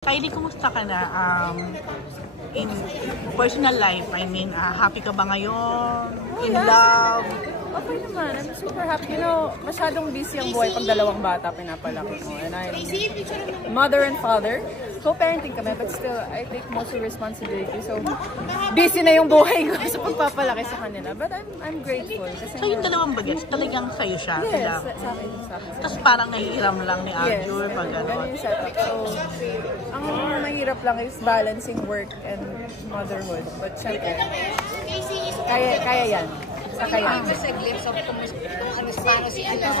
Kylie, kumusta ka na in personal life? I mean, happy ka ba ngayon? In love? Okay naman. I'm super happy. You know, masyadong busy ang buhay pag dalawang bata pinapalaki mo. And I'm mother and father. Co-parenting kami, but still, I take most of the responsibility. So, busy na yung buhay ko sa pagpapalaki sa kanila. But I'm grateful. Kasi So, yung dalawang bagets, talagang sa'yo siya? yes, sa akin. Tapos parang nahihiram lang ni Arjur pag ganun gano'n. yung setup. So, ang mahirap lang is balancing work and motherhood. But syempre, kaya yan. Kaya. Sa glimpse of paano si Alas.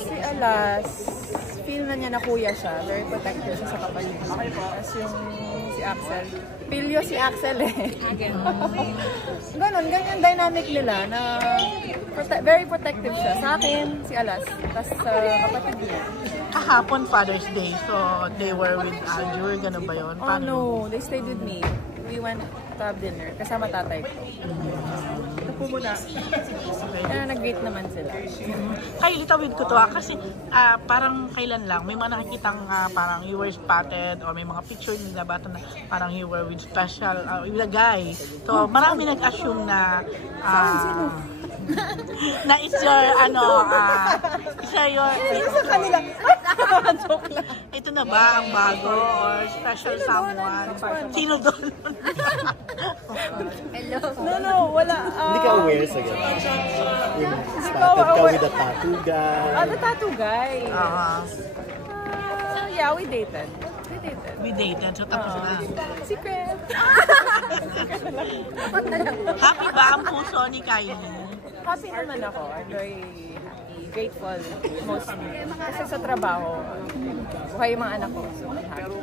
Si Alas, feel na niya na kuya siya. Very protective siya sa kapatid. As yung si Axel. Pilyo si Axel eh. Ganon, ganyan dynamic nila na very protective siya. Sa akin, si Alas. Tapos sa kapatid niya. Kahapon, Father's Day. So, they were with Arjur. Gano'n ba yun? Oh no, they stayed with me. We went to have dinner kasama tatay ko. Ito muna. Kaya nag-greet naman sila. Kylie, tawid ko to kasi parang kailan lang, may mga nakikitang parang you were spotted or may mga picture nila bata na parang you were with special, with a guy. So, marami nag-assume na na it's your, Sa kanila. Joke lang. Ito na ba ang bago or special someone? Sino doon? Hello. No, wala. Hindi ka aware sa gano'n? Yung spotted ka with a tattoo guy? The tattoo guy. Yeah, we dated. We dated, so tapos na. Secret. Happy ba ang puso ni Kylie? Happy naman ako. I'm very happy. Grateful mostly. Kasi sa trabaho, buhay yung mga anak ko. So, I'm happy.